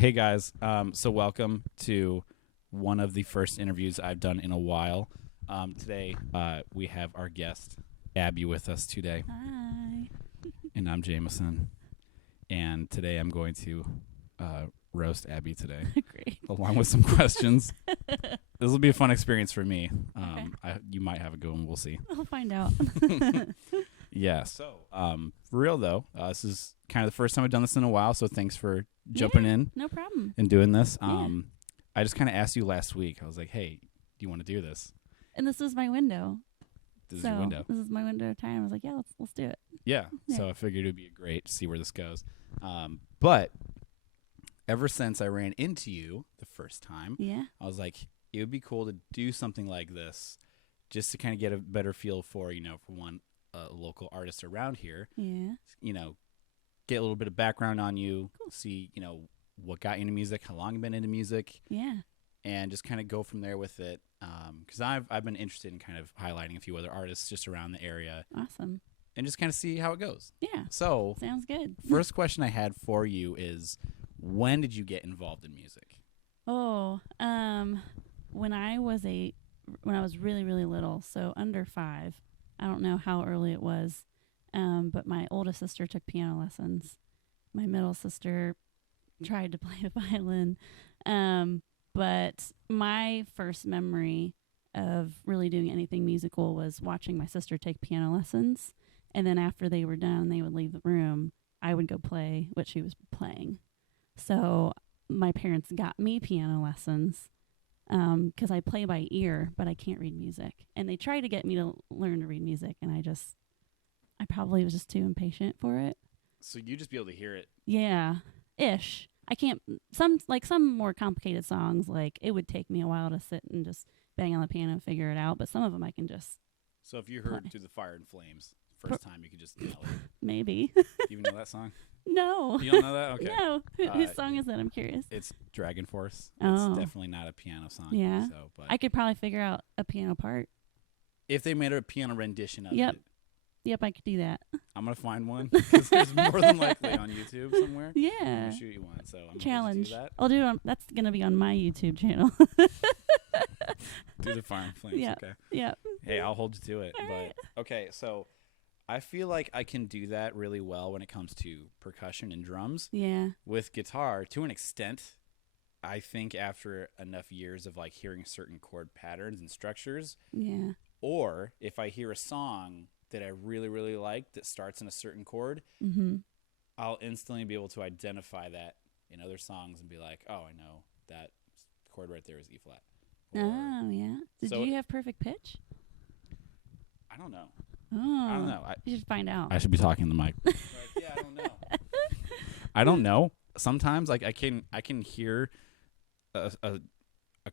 Hey guys, so welcome to one of the first interviews I've done in a while. Today we have our guest Abbie with us today, Hi. and I'm Jameson. And today I'm going to roast Abbie today, Great. along with some questions. This will be a fun experience for me. Okay. You might have a good one. We'll see. I'll find out. Yeah. So for real though, this is kind of the first time I've done this in a while. So thanks for jumping in. No problem. And doing this. Yeah. I just kind of asked you last week. I was like, hey, do you want to do this? And this is my window. This is your window. This is my window of time. I was like, yeah, let's do it. Yeah. Yeah. So I figured it would be great to see where this goes. But ever since I ran into you the first time, Yeah. I was like, it would be cool to do something like this just to kind of get a better feel for, for one, local artist around here, Yeah. Get a little bit of background on you, Cool. see, what got you into music, how long you've been into music, Yeah. and just kind of go from there with it. Because I've been interested in kind of highlighting a few other artists just around the area Awesome. and just kind of see how it goes. Yeah. So, Sounds good. first question I had for you is, when did you get involved in music? Oh, when I was really, really little, so under 5, I don't know how early it was, but my oldest sister took piano lessons. My middle sister tried to play the violin. But my first memory of really doing anything musical was watching my sister take piano lessons. And then after they were done, they would leave the room. I would go play what she was playing. So my parents got me piano lessons because I play by ear, but I can't read music. And they tried to get me to learn to read music, and I probably was just too impatient for it. So you just be able to hear it. Yeah, ish. I can't. Some more complicated songs, like it would take me a while to sit and just bang on the piano and figure it out. But some of them I can just So if you heard Play. Through the Fire and Flames first time, you could just nail it. maybe. Do you even know that song? No. You don't know that? Okay. No. Whose song is that? I'm curious. It's Dragon Force. Oh. It's definitely not a piano song. Yeah. So, but I could probably figure out a piano part. if they made a piano rendition of Yep. it, Yep, I could do that. I'm going to find one because there's more than likely on YouTube somewhere. I'm Yeah. going to shoot you one. So I'm Challenge. going to do I'll do it on. That's gonna be on my YouTube channel. that. Through the Fire and Flames. Yeah. Okay. Yep. Hey, I'll hold you to it. All But right. okay, so I feel like I can do that really well when it comes to percussion and drums. Yeah. With guitar, to an extent, I think after enough years of like hearing certain chord patterns and structures, Yeah. or if I hear a song that I really, really like that starts in a certain chord, Mm-hmm. I'll instantly be able to identify that in other songs and be like, oh, I know that chord right there is E flat. Or, Oh yeah. Did So- you have perfect pitch? I don't know. Oh. I don't know. You should find out. I should be talking to the mic. But yeah, I don't know. I don't know. Sometimes like I can hear a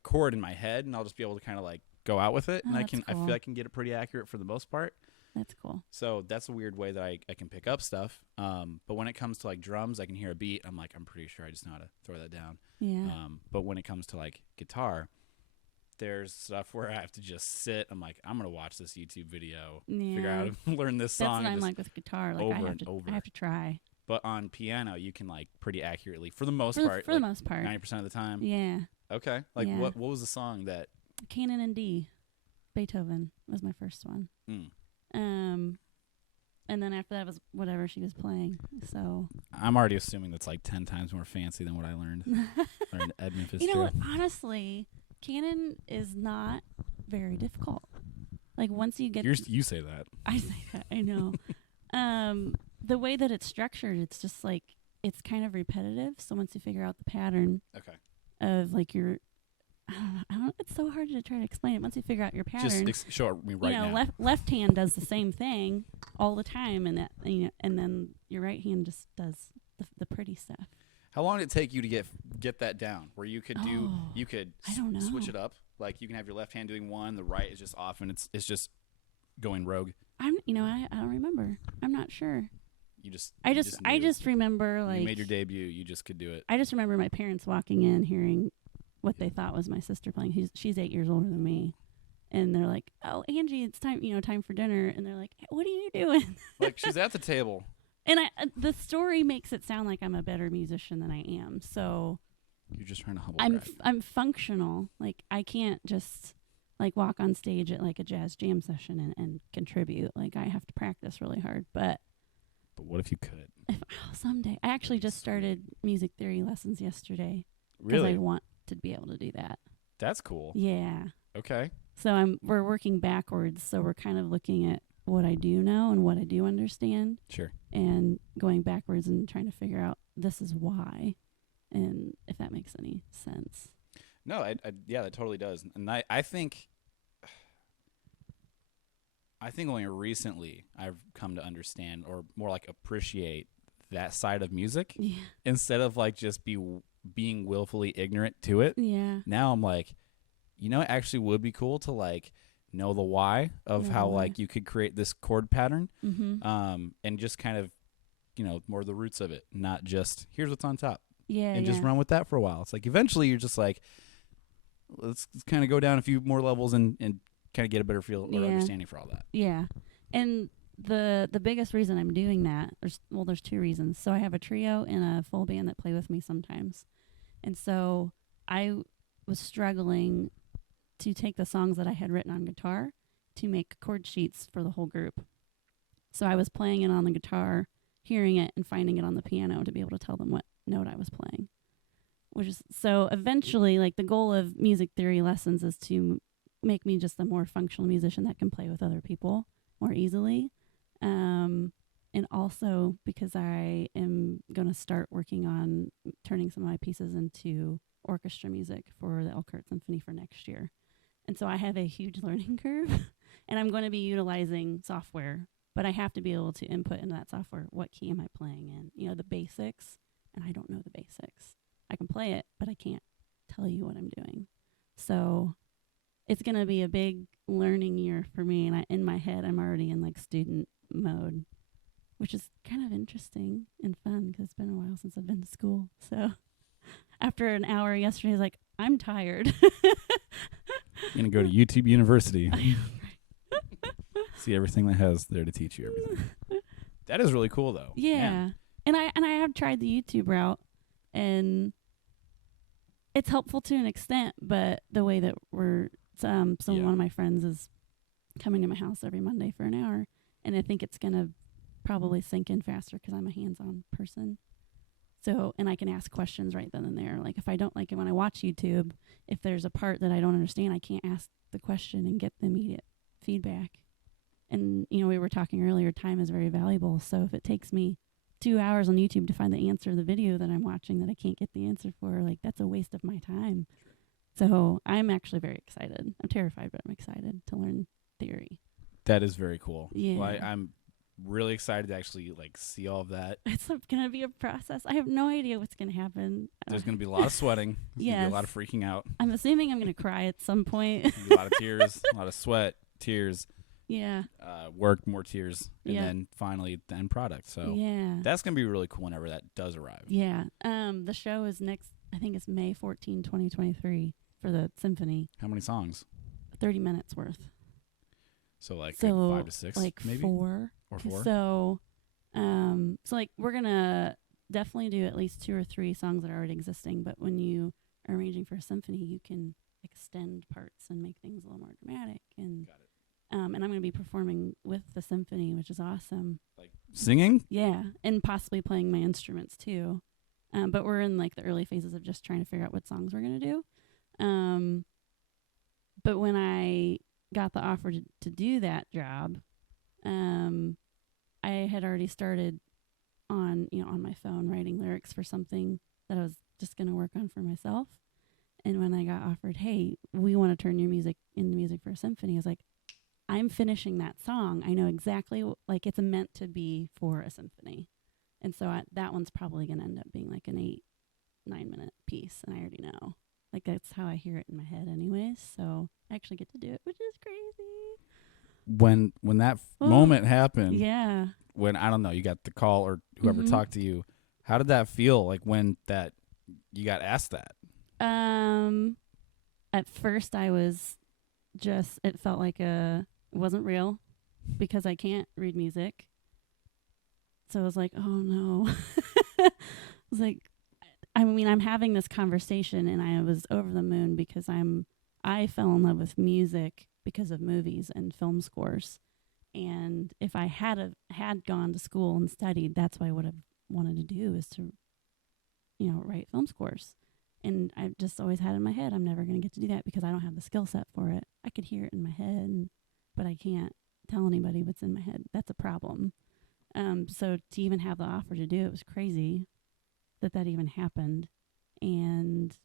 chord in my head, and I'll just be able to kind of like go out with it, Oh, and I that's feel cool. I can get it pretty accurate for the most part. That's cool. So that's a weird way that I can pick up stuff. But when it comes to like drums, I can hear a beat. I'm like, I'm pretty sure I just know how to throw that down. Yeah. But when it comes to like guitar, there's stuff where I have to just sit. I'm like, I'm gonna watch this YouTube video, figure out how to learn this That's song. what and I'm just- like with guitar. Like over I have and to. over. I have to try. But on piano, you can like pretty accurately, for the most For the, part, for the most part. 90% of the time. Yeah. Okay. Like Yeah. what was the song that? Canon in D. Beethoven was my first one. Mm. And then after that was whatever she was playing. So. I'm already assuming that's like 10 times more fancy than what I learned. Learned Edmund You know what? Fitzgerald. Honestly, canon is not very difficult. Like once you get, You say that. I say that. I know. The way that it's structured, it's just like it's kind of repetitive. So once you figure out the pattern Okay. of like your, I don't. It's so hard to try to explain it. Once you figure out your pattern, Just show it me right you know, now. left hand does the same thing all the time, and and then your right hand just does the pretty stuff. How long did it take you to get that down? Where you could do Oh, you could I don't know. switch it up. Like you can have your left hand doing one, the right is just off, and it's just going rogue. I don't remember. I'm not sure. I I just remember like you made your debut. You just could do it. I just remember my parents walking in, hearing what they thought was my sister playing. She's 8 years older than me, and they're like, "Oh, Angie, it's time, time for dinner." And they're like, hey, "What are you doing?" Like she's at the table. And the story makes it sound like I'm a better musician than I am. So You're just trying to humble I'm brag. I'm functional. Like I can't just like walk on stage at like a jazz jam session and contribute. Like I have to practice really hard. But what if you could? Someday. I actually just started music theory lessons yesterday because Really? I want to be able to do that. That's cool. Yeah. Okay. So we're working backwards. So we're kind of looking at what I do know and what I do understand. Sure. And going backwards and trying to figure out this is why, and if that makes any sense. No, yeah, that totally does. And I think only recently I've come to understand, or more like appreciate, that side of music. Yeah. Instead of like just being willfully ignorant to it. Yeah. Now I'm like, it actually would be cool to like know the why of how like you could create this chord pattern, and just kind of, more the roots of it, not just here's what's on top, and just run with that for a while. It's like eventually you're just like, let's kind of go down a few more levels and kind of get a better feel or understanding for all that. Yeah, and the biggest reason I'm doing that, there's two reasons. So I have a trio and a full band that play with me sometimes, and so I was struggling to take the songs that I had written on guitar to make chord sheets for the whole group. So I was playing it on the guitar, hearing it, and finding it on the piano to be able to tell them what note I was playing. So eventually, like, the goal of music theory lessons is to make me just a more functional musician that can play with other people more easily. And also because I am going to start working on turning some of my pieces into orchestra music for the Elkhart Symphony for next year. And so I have a huge learning curve, and I'm going to be utilizing software, but I have to be able to input into that software what key am I playing in, the basics, and I don't know the basics. I can play it, but I can't tell you what I'm doing. So it's going to be a big learning year for me, and in my head, I'm already in like student mode, which is kind of interesting and fun because it's been a while since I've been to school. So after an hour yesterday, I was like, I'm tired. You're going to go to YouTube University. See everything that has there to teach you everything. That is really cool, though. Yeah. Man. And I have tried the YouTube route, and it's helpful to an extent, but the way that one of my friends is coming to my house every Monday for an hour, and I think it's going to probably sink in faster because I'm a hands-on person. So, and I can ask questions right then and there. Like if I don't like it when I watch YouTube, if there's a part that I don't understand, I can't ask the question and get the immediate feedback. And, we were talking earlier, time is very valuable. So if it takes me 2 hours on YouTube to find the answer to the video that I'm watching that I can't get the answer for, like that's a waste of my time. So I'm actually very excited. I'm terrified, but I'm excited to learn theory. That is very cool. Yeah. Well, I'm really excited to actually like see all of that. It's going to be a process. I have no idea what's going to happen. There's going to be a lot of sweating. There's going to be a lot of freaking out. I'm assuming I'm going to cry at some point. A lot of tears, a lot of sweat, tears. Yeah. Work, more tears, and then finally the end product. So that's going to be really cool whenever that does arrive. Yeah. The show is I think it's May 14, 2023 for the symphony. How many songs? 30 minutes worth. So like 5 to 6, like maybe? 4. Or 4? So like we're going to definitely do at least 2 or 3 songs that are already existing, but when you are arranging for a symphony, you can extend parts and make things a little more dramatic. And Got it. And I'm going to be performing with the symphony, which is awesome. Like singing? Yeah, and possibly playing my instruments too. But we're in like the early phases of just trying to figure out what songs we're going to do. But when I got the offer to do that job, I had already started on my phone writing lyrics for something that I was just going to work on for myself. And when I got offered, hey, we want to turn your music into music for a symphony, I was like, I'm finishing that song. I know exactly, like it's meant to be for a symphony. And so that one's probably going to end up being like an 8-9 minute piece. And I already know. Like that's how I hear it in my head anyways. So I actually get to do it, which is crazy. When that moment happened, yeah. When, I don't know, you got the call or whoever talked to you, how did that feel? Like when that you got asked that? At first I was it felt like it wasn't real because I can't read music. So I was like, oh no. I was like, I'm having this conversation and I was over the moon because I fell in love with music because of movies and film scores. And if I had gone to school and studied, that's what I would have wanted to do, is to, write film scores. And I've just always had in my head, I'm never going to get to do that because I don't have the skill set for it. I could hear it in my head, but I can't tell anybody what's in my head. That's a problem. So to even have the offer to do it was crazy that even happened. And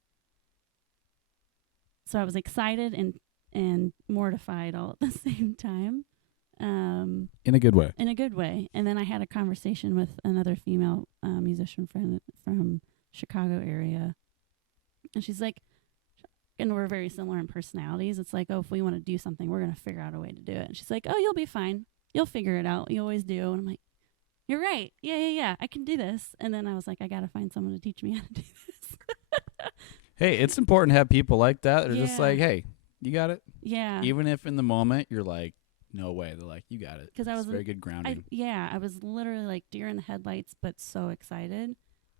so I was excited and mortified all at the same time. In a good way. In a good way. And then I had a conversation with another female musician friend from Chicago area. And she's like, and we're very similar in personalities. It's like, oh, if we want to do something, we're going to figure out a way to do it. And she's like, oh, you'll be fine. You'll figure it out. You always do. And I'm like, you're right. Yeah. I can do this. And then I was like, I got to find someone to teach me how to do this. Hey, it's important to have people like that. They're just like, hey, you got it. Yeah. Even if in the moment you're like, no way. They're like, you got it. Because I was very good grounding. I was literally like deer in the headlights, but so excited.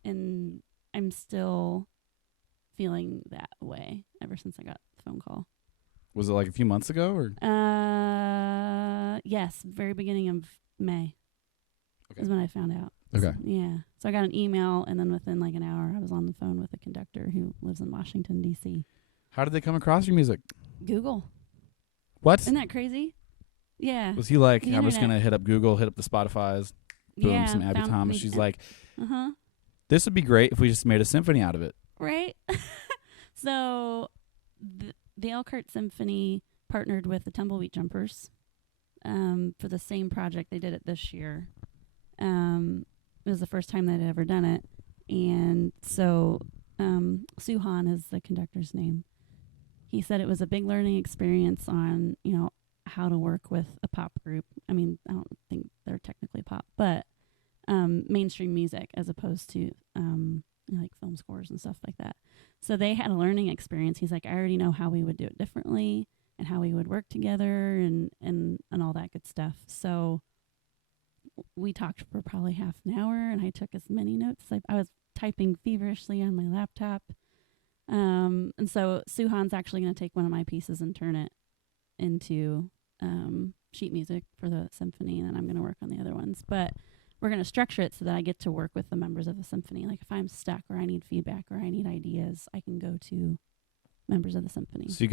And I'm still feeling that way ever since I got the phone call. Was it like a few months ago or? Yes, very beginning of May. Okay. Is when I found out. Okay. So I got an email, and then within like an hour, I was on the phone with a conductor who lives in Washington, D.C. How did they come across your music? Google. What? Isn't that crazy? Yeah. Was he like, The I'm just internet. going to hit up Google, hit up the Spotify's, boom, some Abbie Thomas. She's like, this would be great if we just made a symphony out of it. Right? So the Elkhart Symphony partnered with the Tumbleweed Jumpers for the same project. They did it this year. It was the first time they'd ever done it. And so Suhan is the conductor's name. He said it was a big learning experience on, how to work with a pop group. I mean, I don't think they're technically pop, but mainstream music as opposed to like film scores and stuff like that. So they had a learning experience. He's like, I already know how we would do it differently and how we would work together and all that good stuff. So we talked for probably half an hour, and I took as many notes. I was typing feverishly on my laptop. And so Suhan's actually going to take one of my pieces and turn it into sheet music for the symphony, and then I'm going to work on the other ones. But we're going to structure it so that I get to work with the members of the symphony. Like if I'm stuck or I need feedback or I need ideas, I can go to members of the symphony. So you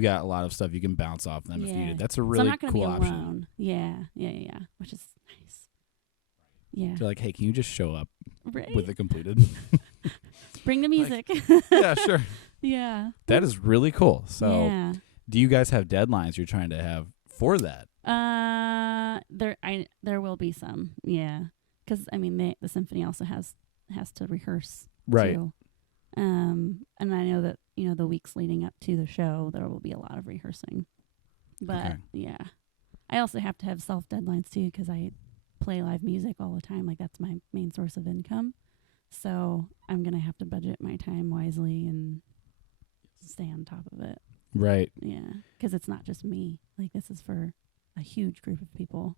got a lot of stuff you can bounce off them if needed. That's a really so I'm not gonna cool be option. Alone. Yeah, which is nice. Yeah. You're like, hey, can you just show up with it completed? Bring the music. Yeah, sure. Yeah. That is really cool. So yeah. Do you guys have deadlines you're trying to have for that? There will be some, yeah, because I mean the symphony also has to rehearse, right? Too. And I know that the weeks leading up to the show there will be a lot of rehearsing, but yeah, I also have to have self deadlines too because I play live music all the time. Like that's my main source of income, so I'm gonna have to budget my time wisely and stay on top of it. Right. Yeah, because it's not just me. Like this is for a huge group of people.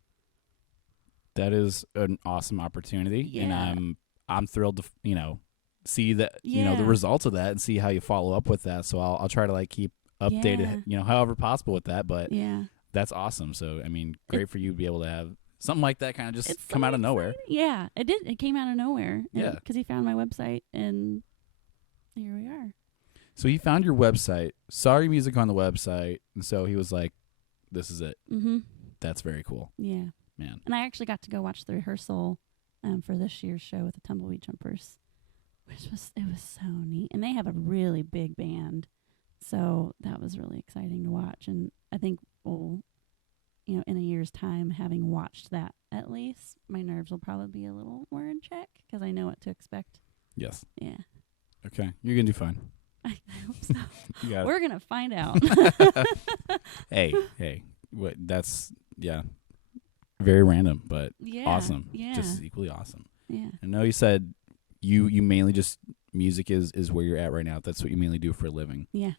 That is an awesome opportunity, and I'm thrilled to see that the results of that and see how you follow up with that. So I'll try to like keep updated, however possible with that. But that's awesome. So I mean, great for you to be able to have something like that kind of just come out of nowhere. Yeah, it did. It came out of nowhere. Yeah, because he found my website, and here we are. So he found your website, saw your music on the website, and so he was like, "This is it." Mm-hmm. That's very cool. Yeah, man. And I actually got to go watch the rehearsal for this year's show with the Tumbleweed Jumpers, which was so neat. And they have a really big band, so that was really exciting to watch. And I think in a year's time, having watched that at least, my nerves will probably be a little more in check because I know what to expect. Yes. Yeah. Okay, you're gonna do fine. I hope so. We're going to find out. Hey, that's, very random, but awesome. Yeah. Just equally awesome. Yeah. I know you said you mainly just, music is where you're at right now. That's what you mainly do for a living. Yeah.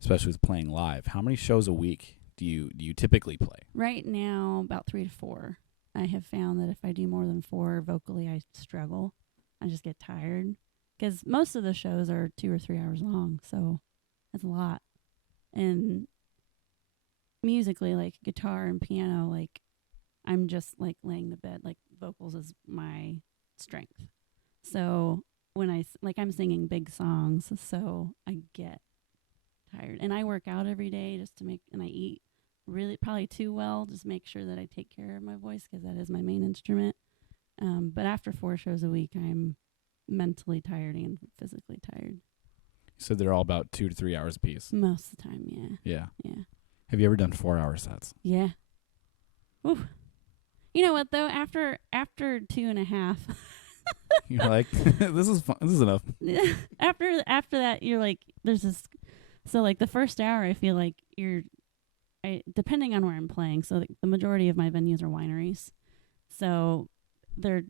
Especially with playing live. How many shows a week do you typically play? Right now, about 3 to 4. I have found that if I do more than 4 vocally, I struggle. I just get tired. because most of the shows are 2 or 3 hours long, so that's a lot. And musically, like guitar and piano, like I'm just like laying the bed. Like vocals is my strength. So when I'm singing big songs, so I get tired. And I work out every day and I eat really probably too well, just make sure that I take care of my voice because that is my main instrument. But after 4 shows a week, I'm mentally tired and physically tired. So they're all about 2 to 3 hours a piece. Most of the time, yeah. Yeah. Yeah. Have you ever done 4-hour sets? Yeah. Ooh. You know what though? After 2.5, you're like, this is fun. This is enough. after that, you're like, there's this. So like the first hour, I feel like depending on where I'm playing. So the majority of my venues are wineries, so they're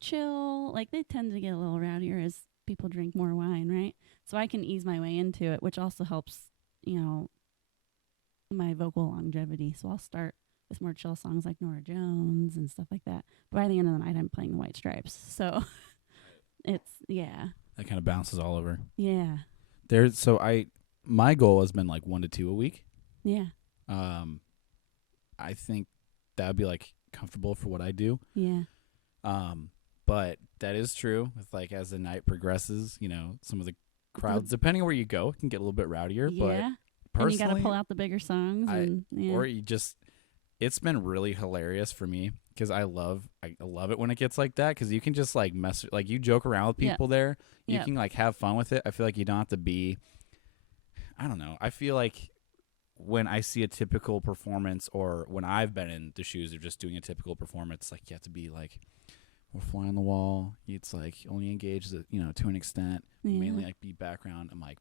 chill. Like they tend to get a little rowdier as people drink more wine, right? So I can ease my way into it, which also helps, my vocal longevity. So I'll start with more chill songs like Norah Jones and stuff like that. But by the end of the night, I'm playing the White Stripes. So it's, yeah. That kind of bounces all over. Yeah. My goal has been like 1 to 2 a week. Yeah. I think that would be like comfortable for what I do. Yeah. But that is true. With like as the night progresses, some of the crowds, depending on where you go, it can get a little bit rowdier. Yeah. But personally, and you got to pull out the bigger songs. Or you just, it's been really hilarious for me because I love it when it gets like that because you can just like like you joke around with people there. You can like have fun with it. I feel like you don't have to be, I don't know. I feel like when I see a typical performance or when I've been in the shoes of just doing a typical performance, like you have to be like, we're fly on the wall. It's like only engage to an extent, mainly like be background. I'm like,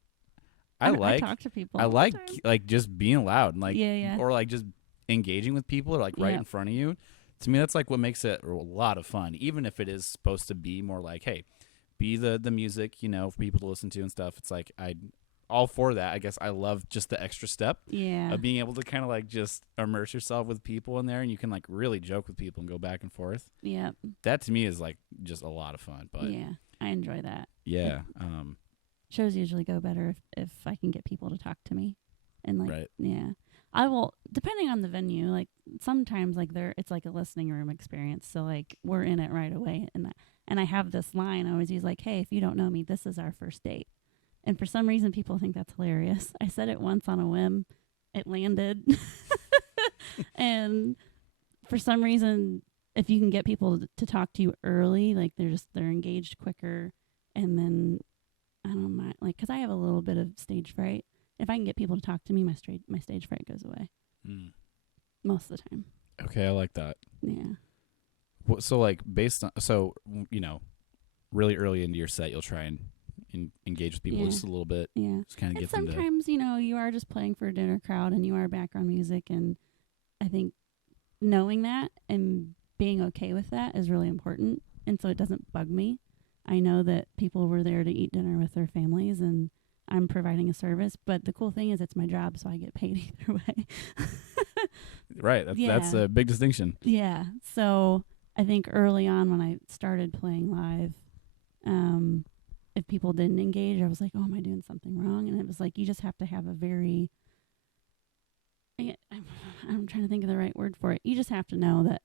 I talk to people. I like just being loud and like, yeah. or like just engaging with people or like right in front of you. To me, that's like what makes it a lot of fun, even if it is supposed to be more like, hey, be the music, for people to listen to and stuff. It's like all for that. I guess I love just the extra step of being able to kind of like just immerse yourself with people in there, and you can like really joke with people and go back and forth. Yeah, that to me is like just a lot of fun. But yeah, I enjoy that. Yeah, shows usually go better if I can get people to talk to me, and like right. Yeah, I will, depending on the venue. Like sometimes like it's like a listening room experience, so like we're in it right away, and I have this line I always use, like, hey, if you don't know me, this is our first date. And for some reason, people think that's hilarious. I said it once on a whim. It landed. And for some reason, if you can get people to talk to you early, like they're engaged quicker. And then, I don't mind, like, because I have a little bit of stage fright. If I can get people to talk to me, my stage fright goes away. Most of the time. Okay, I like that. Yeah. So, like, really early into your set, you'll try and engage with people just a little bit. Yeah. Just kind of get them to... Sometimes, you are just playing for a dinner crowd and you are background music. And I think knowing that and being okay with that is really important. And so it doesn't bug me. I know that people were there to eat dinner with their families and I'm providing a service. But the cool thing is it's my job, so I get paid either way. Right. That's a big distinction. Yeah. So I think early on when I started playing live, if people didn't engage, I was like, oh, am I doing something wrong? And it was like, you just have to have I'm trying to think of the right word for it. You just have to know that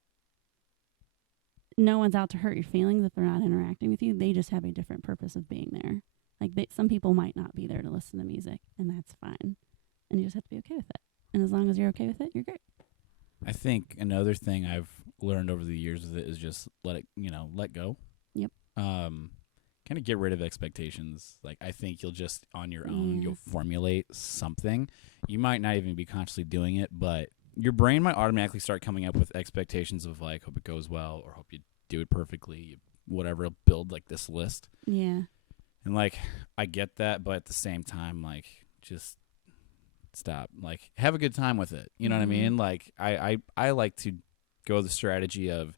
no one's out to hurt your feelings if they're not interacting with you. They just have a different purpose of being there. Like some people might not be there to listen to music, and that's fine. And you just have to be okay with it. And as long as you're okay with it, you're great. I think another thing I've learned over the years with it is just let go. Yep. Kind of get rid of expectations. Like, I think you'll just, on your own, you'll formulate something. You might not even be consciously doing it, but your brain might automatically start coming up with expectations of, like, hope it goes well or hope you do it perfectly, whatever, build, like, this list. Yeah. And, like, I get that, but at the same time, like, just stop. Like, have a good time with it. You know what I mean? Like, I like to go the strategy of,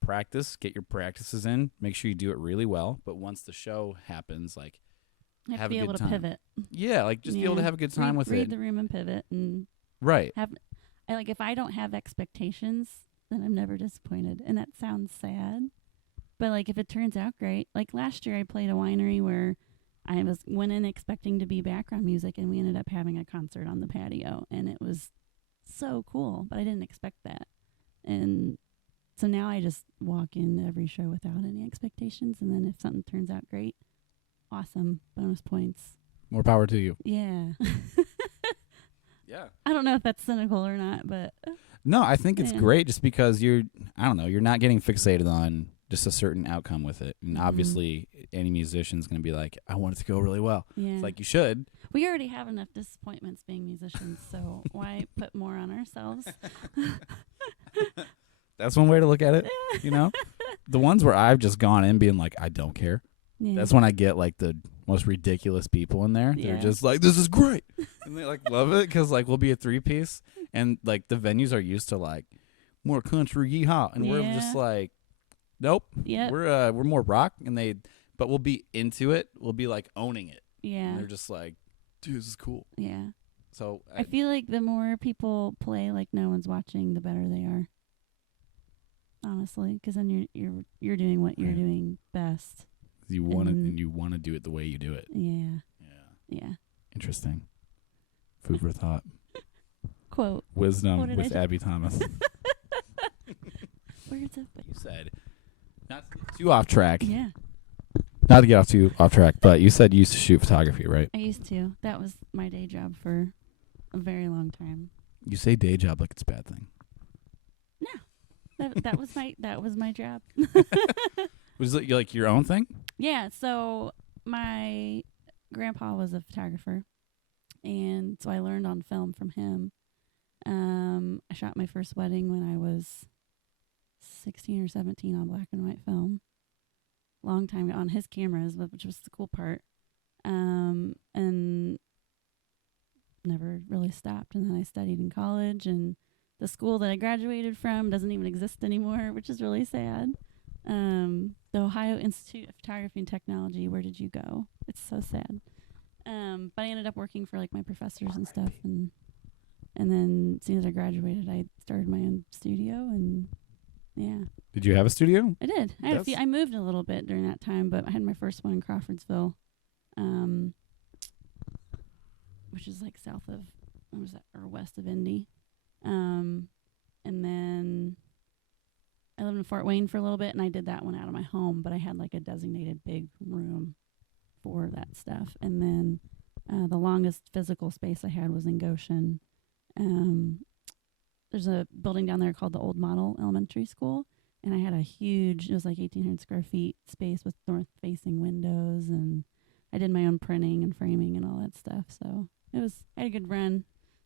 practice, get your practices in, make sure you do it really well. But once the show happens, like, have a good time. Be able to pivot. Yeah, like just be able to have a good time with it. Read the room and pivot, and right. If I don't have expectations, then I'm never disappointed, and that sounds sad, But like if it turns out great, like last year I played a winery where I went in expecting to be background music, and we ended up having a concert on the patio, and it was so cool. But I didn't expect that, and so now I just walk into every show without any expectations, and then if something turns out great, awesome, bonus points. More power to you. Yeah. Yeah. I don't know if that's cynical or not, but no, I think it's yeah. great just because you're not getting fixated on just a certain outcome with it. And obviously any musician's going to be like, I want it to go really well. Yeah. It's like, you should. We already have enough disappointments being musicians, so why put more on ourselves? That's one way to look at it, you know? The ones where I've just gone in being like, I don't care. Yeah. That's when I get like the most ridiculous people in there. Yeah. They're just like, this is great. And they like love it because like we'll be a 3-piece and like the venues are used to like more country yeehaw. And we're just like, nope. Yeah. We're more rock but we'll be into it. We'll be like owning it. Yeah. And they're just like, dude, this is cool. Yeah. So I feel like the more people play like no one's watching, the better they are. Honestly, because then you're doing what you're doing best. You want to do it the way you do it. Yeah. Yeah. Yeah. Interesting. Food for thought. Quote. Wisdom with Abbie Thomas. Words of You said, not to get too off track. Yeah. Not to get too off track, but you said you used to shoot photography, right? I used to. That was my day job for a very long time. You say day job like it's a bad thing. No. That was my job. Was it like your own thing? Yeah, so my grandpa was a photographer, and so I learned on film from him. I shot my first wedding when I was 16 or 17 on black and white film. Long time on his cameras, which was the cool part. And never really stopped. And then I studied in college, and the school that I graduated from doesn't even exist anymore, which is really sad. The Ohio Institute of Photography and Technology, where did you go? It's so sad. But I ended up working for like my professors and stuff, and then as soon as I graduated, I started my own studio, and yeah. Did you have a studio? I did. I moved a little bit during that time, but I had my first one in Crawfordsville, which is like south of, or west of Indy. And then I lived in Fort Wayne for a little bit, and I did that one out of my home, but I had like a designated big room for that stuff. And then the longest physical space I had was in Goshen. There's a building down there called the Old Model Elementary School, and I had a huge, it was like 1,800 square feet space with north-facing windows, and I did my own printing and framing and all that stuff. So I had a good run.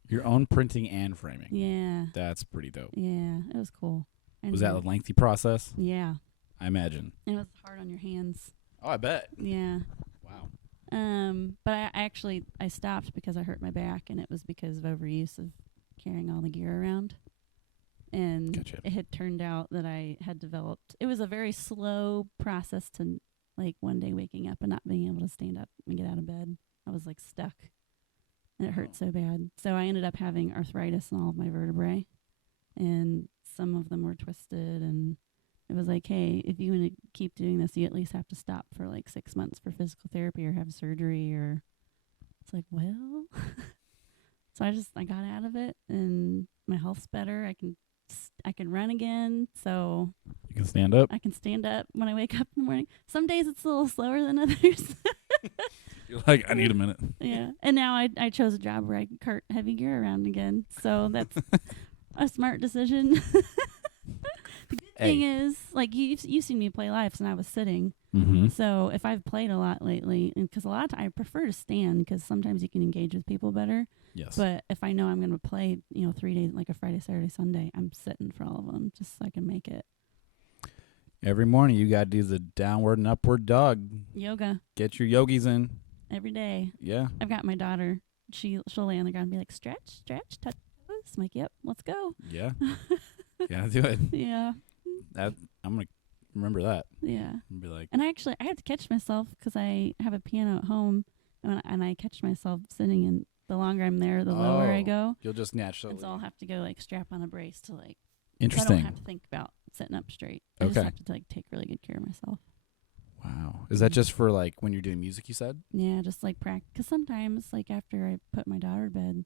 Your own printing and framing. Yeah. That's pretty dope. Yeah, it was cool. Was that a lengthy process? Yeah. I imagine. And it was hard on your hands. Oh, I bet. Yeah. Wow. But I stopped because I hurt my back, and it was because of overuse of carrying all the gear around. And Gotcha. It had turned out that I had developed, it was a very slow process to like one day waking up and not being able to stand up and get out of bed. I was like stuck, and it hurt so bad. So I ended up having arthritis in all of my vertebrae, and some of them were twisted, and it was like, hey, if you want to keep doing this, you at least have to stop for like 6 months for physical therapy or have surgery, or it's like, well, so I got out of it, and my health's better. I can run again. So you can stand up. I can stand up when I wake up in the morning. Some days it's a little slower than others. You're like, I need a minute. Yeah. And now I chose a job where I can cart heavy gear around again. So that's a smart decision. The good thing is, like, you've seen me play live since I was sitting. Mm-hmm. So if I've played a lot lately, and because a lot of times I prefer to stand because sometimes you can engage with people better. Yes. But if I know I'm going to play, 3 days, like a Friday, Saturday, Sunday, I'm sitting for all of them just so I can make it. Every morning you got to do the downward and upward dog. Yoga. Get your yogis in. Every day. Yeah. I've got my daughter. She'll lay on the ground and be like, stretch, touch toes. I'm like, yep, let's go. Yeah. Yeah, do it. Yeah. I'm going to remember that. Yeah. And be like. And I have to catch myself because I have a piano at home, and I catch myself sitting, and the longer I'm there, the lower I go. You'll just naturally. And so I'll have to go like strap on a brace to like. Interesting. I don't have to think about sitting up straight. I just have to like take really good care of myself. Wow. Is that just for like when you're doing music, you said? Yeah, just like practice. Because sometimes, like after I put my daughter to bed,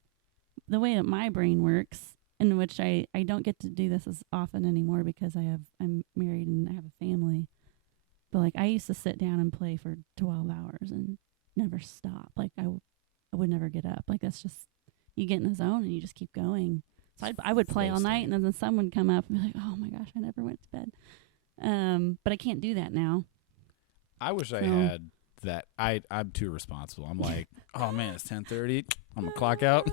the way that my brain works, in which I don't get to do this as often anymore because I'm married and I have a family. But like I used to sit down and play for 12 hours and never stop. Like I would never get up. Like that's just, you get in the zone and you just keep going. So I would play all night and then the sun would come up and be like, oh my gosh, I never went to bed. But I can't do that now. I wish I had that. I'm too responsible. I'm like, oh man, it's 10:30. I'm gonna clock out.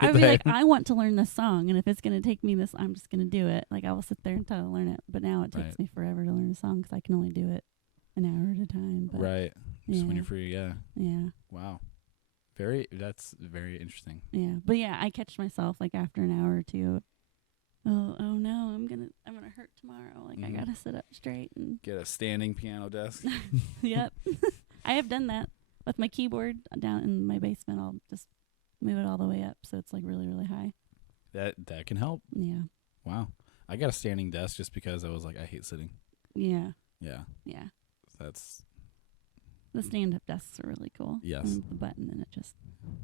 I'd be like, I want to learn this song, and if it's gonna take me this, I'm just gonna do it. Like I will sit there until I learn it. But now it takes me forever to learn a song because I can only do it an hour at a time. But right. Just when you're free, yeah. Yeah. Wow. That's very interesting. Yeah, but yeah, I catch myself like after an hour or two. Oh no, I'm gonna hurt tomorrow. Like I gotta sit up straight and get a standing piano desk. Yep. I have done that with my keyboard down in my basement. I'll just move it all the way up so it's like really, really high. That can help. Yeah. Wow. I got a standing desk just because I was like, I hate sitting. Yeah. Yeah. Yeah. That's the stand-up desks are really cool. Yes. And the button and it just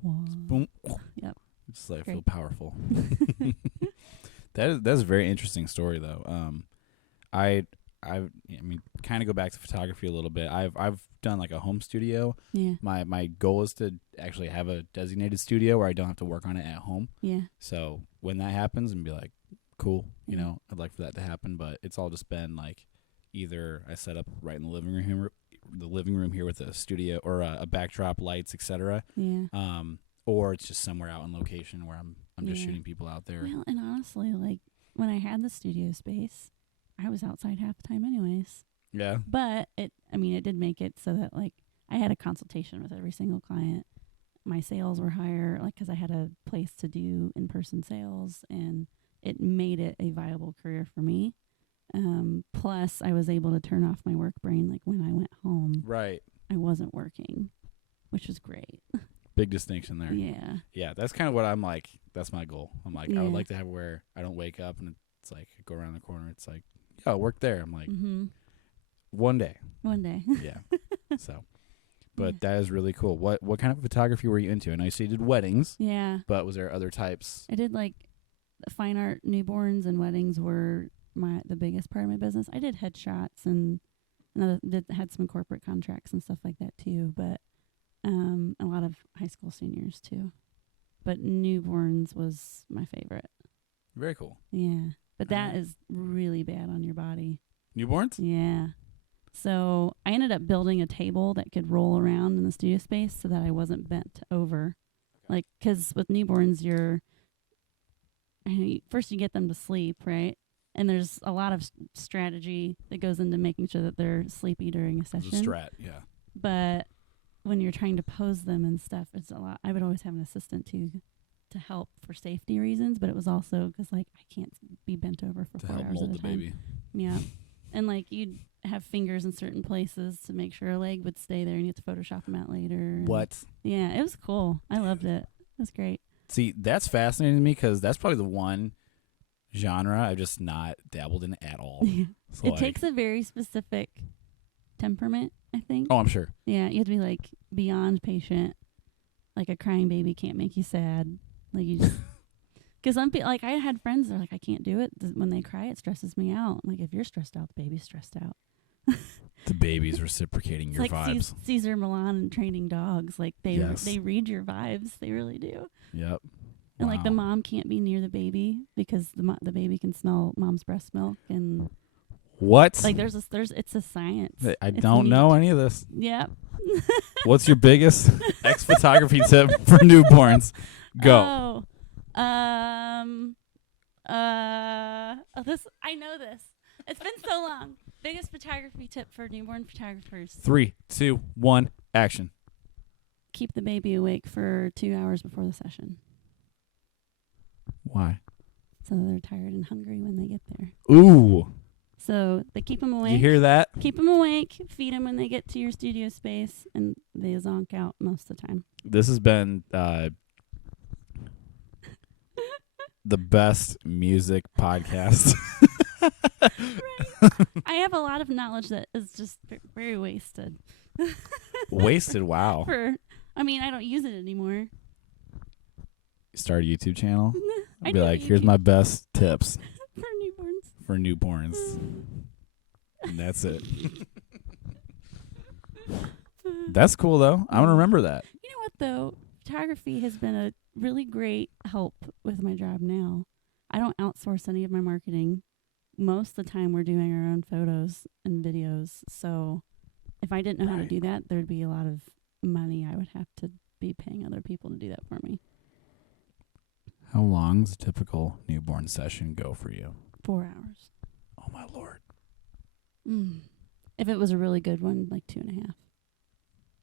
boom. Yep. Just like feel powerful. That's a very interesting story though. I mean, kind of go back to photography a little bit. I've done like a home studio. Yeah. My goal is to actually have a designated studio where I don't have to work on it at home. Yeah. So when that happens, and be like, cool, you know, I'd like for that to happen. But it's all just been like, either I set up right in the living room here with a studio or a backdrop, lights, etc. Yeah. Or it's just somewhere out in location where I'm just shooting people out there. Well, and honestly, like when I had the studio space, I was outside half the time anyways. Yeah. But it did make it so that like I had a consultation with every single client. My sales were higher, like, because I had a place to do in-person sales, and it made it a viable career for me. Plus, I was able to turn off my work brain. Like when I went home, right, I wasn't working, which was great. Big distinction there. Yeah. Yeah, that's kind of what I'm like. That's my goal. I'm like, I would like to have where I don't wake up and it's like I go around the corner. It's like, yeah, I'll work there. I'm like, one day. One day. Yeah. So, but that is really cool. What kind of photography were you into? I know you said you did weddings. Yeah. But was there other types? I did like fine art. Newborns and weddings were the biggest part of my business. I did headshots and had some corporate contracts and stuff like that too. But a lot of high school seniors too. But newborns was my favorite. Very cool. Yeah. But that is really bad on your body. Newborns? Yeah. So I ended up building a table that could roll around in the studio space so that I wasn't bent over. Okay. Like, because with newborns, first you get them to sleep, right? And there's a lot of strategy that goes into making sure that they're sleepy during a session. It's a strat, yeah. But when you're trying to pose them and stuff, it's a lot. I would always have an assistant to help for safety reasons, but it was also because like I can't be bent over for 4 hours at a time. To help mold the baby. Yeah. And like you'd have fingers in certain places to make sure a leg would stay there, and you have to Photoshop them out later. What? Yeah, it was cool. I loved it. It was great. See, that's fascinating to me because that's probably the one genre I've just not dabbled in at all. Yeah. So it takes a very specific temperament, I think. Oh, I'm sure. Yeah, you have to be like beyond patient. Like a crying baby can't make you sad. Like you just, because some people, like I had friends that are like, I can't do it. When they cry, it stresses me out. I'm like, if you're stressed out, the baby's stressed out. The baby's reciprocating your like vibes. Caesar Milan and Training Dogs. Like they read your vibes. They really do. Yep. And like the mom can't be near the baby because the baby can smell mom's breast milk and. What? Like it's a science. I don't know any of this. Yep. What's your biggest photography tip for newborns? Go. This I know this. It's been so long. Biggest photography tip for newborn photographers. 3, 2, 1, action. Keep the baby awake for 2 hours before the session. Why? So they're tired and hungry when they get there. Ooh. So they keep them awake. You hear that? Keep them awake. Feed them when they get to your studio space, and they zonk out most of the time. This has been the best music podcast I have a lot of knowledge that is just very wasted. Wasted? Wow. I don't use it anymore. Start a YouTube channel. I Be like, here's my best tips for newborns. for newborns. And that's it. That's cool, though. I'm going to remember that. You know what, though? Photography has been a really great help with my job now. I don't outsource any of my marketing. Most of the time, we're doing our own photos and videos. So if I didn't know how to do that, there'd be a lot of money I would have to be paying other people to do that for me. How long does a typical newborn session go for you? 4 hours. Oh, my Lord. If it was a really good one, like 2.5.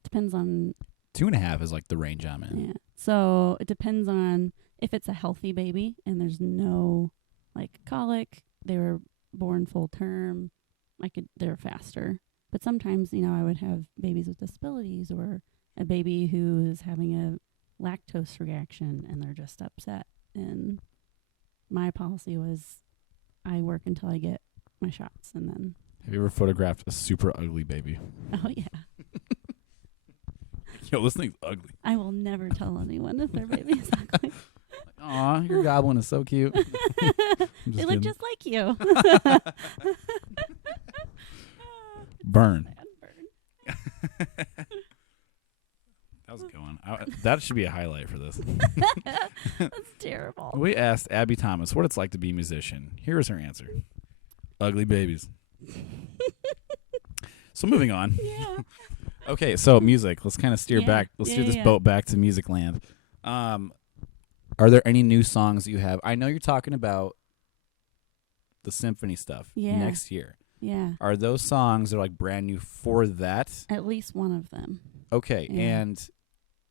Depends on... 2.5 is like the range I'm in. Yeah. So it depends on if it's a healthy baby and there's no like colic, they were born full term, they're faster. But sometimes, I would have babies with disabilities or a baby who is having a lactose reaction and they're just upset. And my policy was I work until I get my shots and then... Have you ever photographed a super ugly baby? Oh, yeah. Yo, this thing's ugly. I will never tell anyone if their baby is ugly. Aw, your goblin is so cute. They look just like you. Burn. That was a good one. That should be a highlight for this. That's terrible. We asked Abbie Thomas what it's like to be a musician. Here is her answer. Ugly babies. So moving on. Yeah. Okay, so music. Let's kind of steer back. Let's steer this boat back to music land. Are there any new songs that you have? I know you're talking about the symphony stuff next year. Yeah. Are those songs that are like brand new for that? At least one of them. Okay, and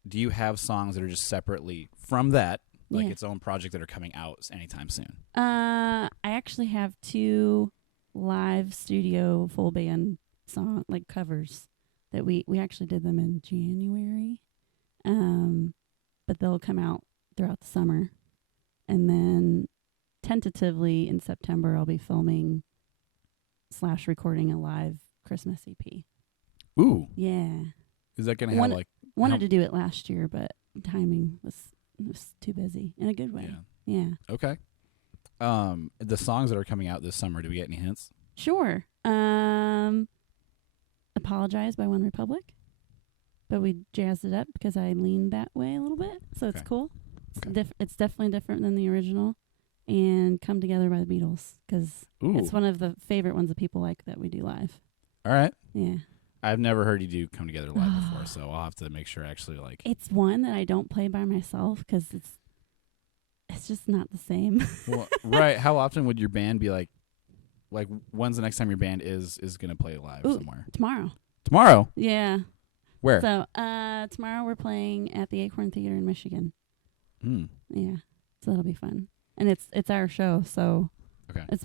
do you have songs that are just separately from that, like its own project that are coming out anytime soon? I actually have 2 live studio full band song covers that we actually did them in January. But they'll come out throughout the summer. And then tentatively in September I'll be filming / recording a live Christmas EP. Ooh. Yeah. Is that going to have wanted to do it last year, but timing was too busy in a good way. Yeah. Okay. The songs that are coming out this summer, do we get any hints? Sure. Apologize by One Republic. But we jazzed it up because I leaned that way a little bit. So it's cool. It's definitely different than the original. And Come Together by the Beatles because it's one of the favorite ones that people like that we do live. All right. Yeah. I've never heard you do Come Together live before, so I'll have to make sure actually It's one that I don't play by myself because it's just not the same. Well, right. How often would your band be like when's the next time your band is going to play live somewhere? Tomorrow. Tomorrow? Yeah. Where? So tomorrow we're playing at the Acorn Theater in Michigan. Yeah. So that'll be fun. And it's our show, so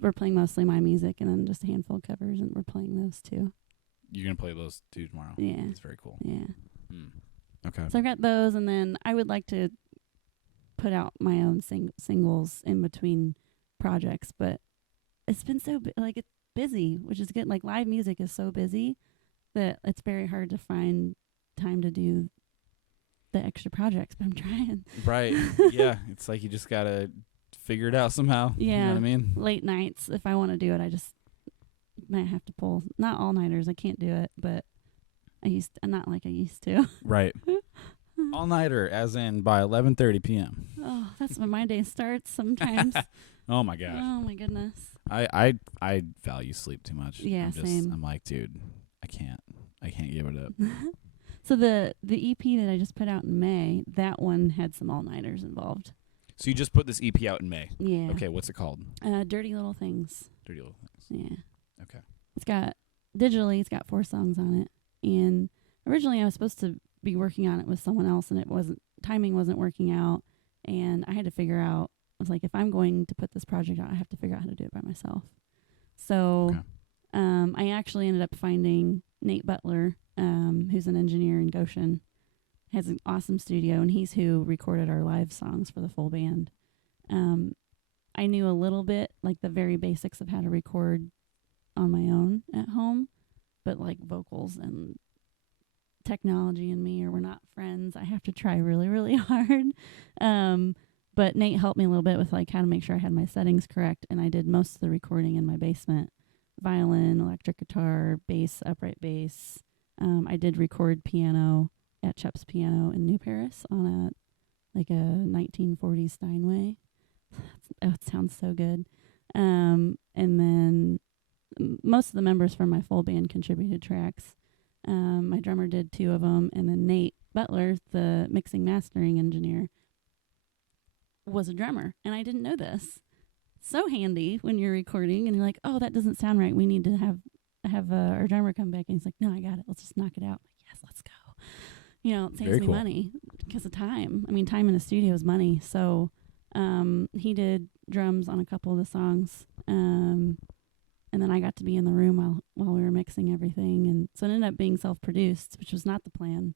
we're playing mostly my music and then just a handful of covers, and we're playing those too. You're going to play those too tomorrow? Yeah. That's very cool. Yeah. Okay. So I've got those, and then I would like to put out my own singles in between projects, but it's been so it's busy, which is good. Like live music is so busy that it's very hard to find time to do the extra projects, but I'm trying. Right. Yeah. It's like you just got to figure it out somehow. Yeah. You know what I mean? Late nights, if I want to do it, I just might have to pull. Not all-nighters. I can't do it, but not like I used to. Right. All-nighter, as in by 11:30 p.m. Oh, that's when my day starts sometimes. Oh, my gosh. Oh, my goodness. I value sleep too much. Yeah, same. I'm like, dude, I can't give it up. So the EP that I just put out in May, that one had some all-nighters involved. So you just put this EP out in May? Yeah. Okay, what's it called? Dirty Little Things. Dirty Little Things. Yeah. Okay. It's got 4 songs on it. And originally I was supposed to be working on it with someone else, and timing wasn't working out. And I had to figure out, I was like, if I'm going to put this project out, I have to figure out how to do it by myself. So I actually ended up finding Nate Butler, who's an engineer in Goshen, has an awesome studio, and he's who recorded our live songs for the full band. I knew a little bit, like the very basics of how to record on my own at home, but like vocals and technology and me we're not friends. I have to try really, really hard. But Nate helped me a little bit with like how to make sure I had my settings correct, and I did most of the recording in my basement. Violin, electric guitar, bass, upright bass. I did record piano at Shep's Piano in New Paris on a 1940s Steinway. Oh, it sounds so good. And then most of the members from my full band contributed tracks. My drummer did 2 of them, and then Nate Butler, the mixing mastering engineer, was a drummer, and I didn't know this. So handy when you're recording and you're like, oh, that doesn't sound right. We need to have our drummer come back, and he's like, no, I got it. Let's just knock it out. Like, yes, let's go. It saves Very me cool. money because of time. I mean, time in the studio is money. So he did drums on a couple of the songs, and then I got to be in the room while we were mixing everything, and so it ended up being self-produced, which was not the plan.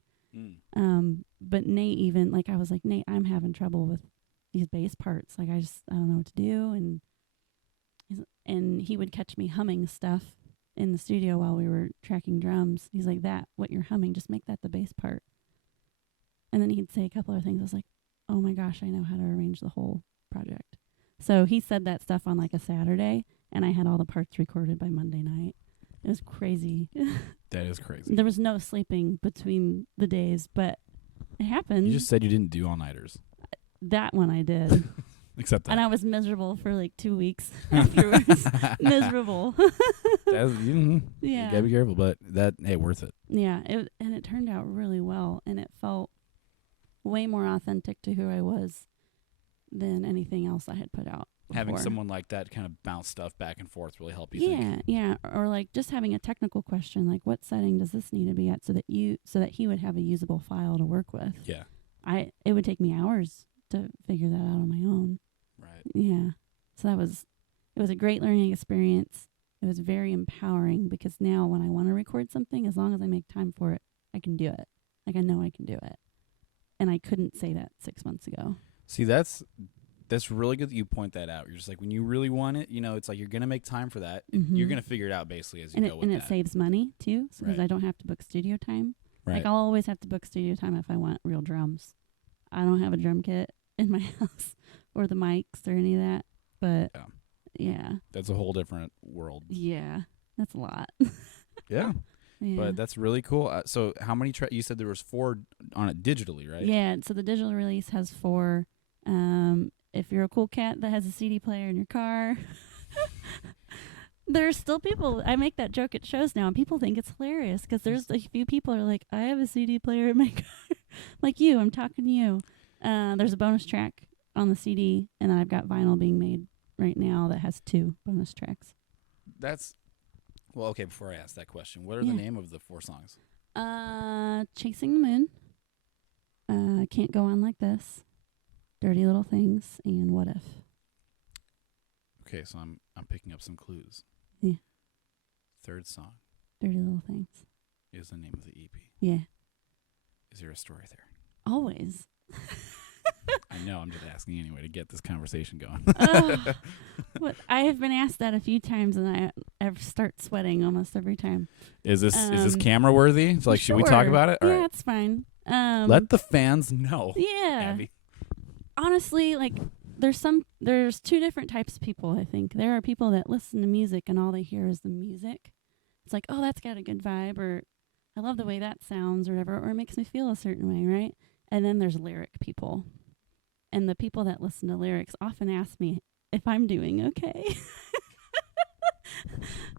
But Nate even, like, I was like, Nate, I'm having trouble with these bass parts. Like, I don't know what to do. And he would catch me humming stuff in the studio while we were tracking drums. He's like, what you're humming, just make that the bass part. And then he'd say a couple of things. I was like, oh my gosh, I know how to arrange the whole project. So he said that stuff on like a Saturday, and I had all the parts recorded by Monday night. It was crazy. That is crazy. There was no sleeping between the days, but it happened. You just said you didn't do all-nighters. That one I did. Except that. And I was miserable for like 2 weeks afterwards. Miserable. Yeah. You gotta be careful, but worth it. Yeah, and it turned out really well, and it felt way more authentic to who I was than anything else I had put out before. Having someone like that kind of bounce stuff back and forth really help you think. Yeah. Or like just having a technical question, like what setting does this need to be at so that he would have a usable file to work with. Yeah. It would take me hours to figure that out on my own. Right. Yeah. So it was a great learning experience. It was very empowering because now when I want to record something, as long as I make time for it, I can do it. Like I know I can do it. And I couldn't say that 6 months ago. See, that's really good that you point that out. You're just like, when you really want it, it's like you're going to make time for that. Mm-hmm. You're going to figure it out basically as you go with that. And it saves money, too, because Right. I don't have to book studio time. Right. Like, I'll always have to book studio time if I want real drums. I don't have a drum kit in my house or the mics or any of that. But, yeah. That's a whole different world. Yeah. That's a lot. Yeah. Yeah. But that's really cool. So how many you said there was 4 on it digitally, right? Yeah, so the digital release has 4. If you're a cool cat that has a CD player in your car, there's still people. I make that joke at shows now, and people think it's hilarious because there's a few people who are like, I have a CD player in my car. Like you, I'm talking to you. There's a bonus track on the CD, and then I've got vinyl being made right now that has 2 bonus tracks. Well, okay, before I ask that question, what are the name of the 4 songs? Chasing the Moon, Can't Go On Like This, Dirty Little Things, and What If. Okay, so I'm picking up some clues. Yeah. 3rd song Dirty Little Things. is the name of the EP. Yeah. Is there a story there? Always. I know, I'm just asking anyway to get this conversation going. What I have been asked that a few times, and I start sweating almost every time. Is this camera worthy? It's like, should we talk about it? All yeah, right. it's fine. Let the fans know. Yeah. Abbie. Honestly, like there's 2 different types of people, I think. There are people that listen to music and all they hear is the music. It's like, oh, that's got a good vibe, or I love the way that sounds, or whatever, or it makes me feel a certain way, right? And then there's lyric people. And the people that listen to lyrics often ask me if I'm doing okay.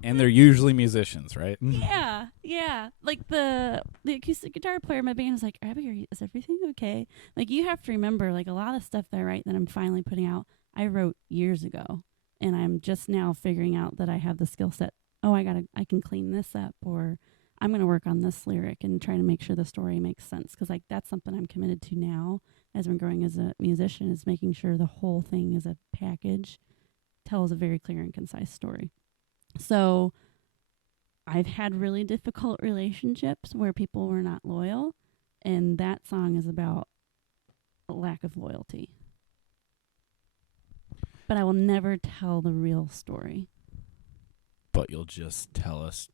And they're usually musicians, right? Yeah. Like the acoustic guitar player in my band is like, Abbie, is everything okay? Like, you have to remember, like, a lot of stuff that I write that I'm finally putting out, I wrote years ago. And I'm just now figuring out that I have the skill set. Oh, I can clean this up, or I'm going to work on this lyric and try to make sure the story makes sense. Because, like, that's something I'm committed to now as I'm growing as a musician, is making sure the whole thing as a package tells a very clear and concise story. So I've had really difficult relationships where people were not loyal, and that song is about a lack of loyalty. But I will never tell the real story. But you'll just tell us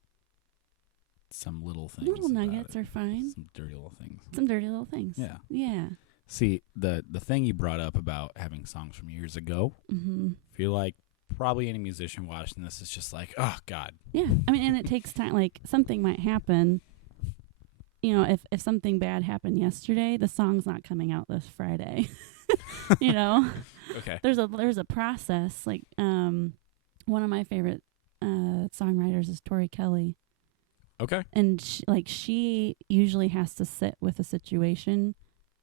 some little things. Little nuggets are fine. Some dirty little things. Some dirty little things. Yeah. Yeah. See, the thing you brought up about having songs from years ago, Mm-hmm. I feel like probably any musician watching this is just like, oh, God. Yeah. I mean, and it takes time. Like, something might happen. You know, if something bad happened yesterday, the song's not coming out this Friday. You know? Okay. There's a process. Like, one of my favorite songwriters is Tori Kelly. Okay. And she usually has to sit with a situation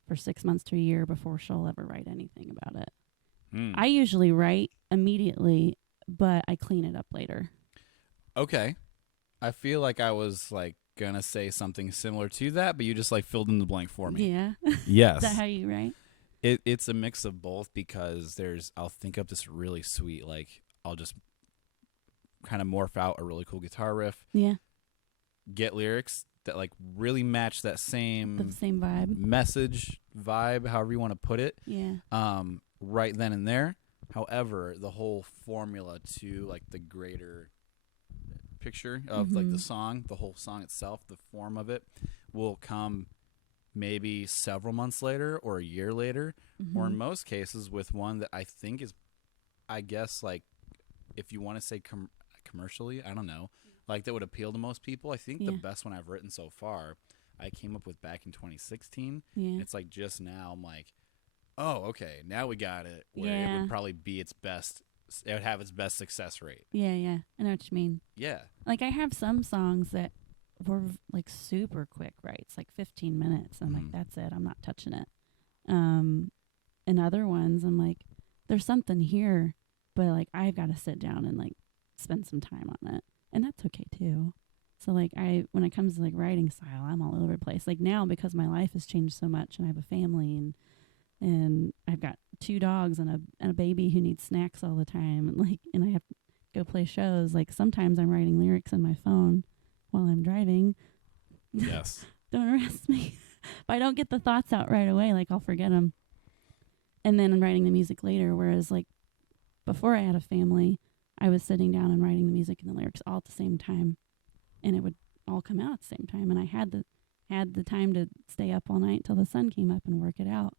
for 6 months to a year before she'll ever write anything about it. I usually write immediately, but I clean it up later. Okay. I feel like I was like gonna say something similar to that, but you just like filled in the blank for me. Yeah. Yes. Is that how you write? It's a mix of both because I'll think up this really sweet, like I'll just kind of morph out a really cool guitar riff. Yeah. Get lyrics that like really match that The same vibe. message vibe, however you want to put it. Yeah. Right then and there. However, the whole formula to like the greater picture of like the song, the whole song itself, the form of it will come maybe several months later or a year later, or in most cases with one that I think is, I guess, like if you want to say commercially, I don't know, like that would appeal to most people. I think the best one I've written so far, I came up with back in 2016. Yeah. It's like just now I'm like, oh, okay, now we got it. Where it would probably be its best. It would have its best success rate. Yeah, yeah. I know what you mean. Yeah. Like I have some songs that were like super quick writes, like 15 minutes. I'm like, that's it. I'm not touching it. And other ones, I'm like, there's something here, but like I've got to sit down and like spend some time on it. And that's okay too. So like when it comes to like writing style, I'm all over the place. Like now, because my life has changed so much and I have a family and I've got 2 dogs and a baby who needs snacks all the time, and I have to go play shows. Like sometimes I'm writing lyrics in my phone while I'm driving. Yes. Don't arrest me. If I don't get the thoughts out right away, like I'll forget them. And then I'm writing the music later. Whereas like before I had a family, I was sitting down and writing the music and the lyrics all at the same time, and it would all come out at the same time. And I had the time to stay up all night till the sun came up and work it out.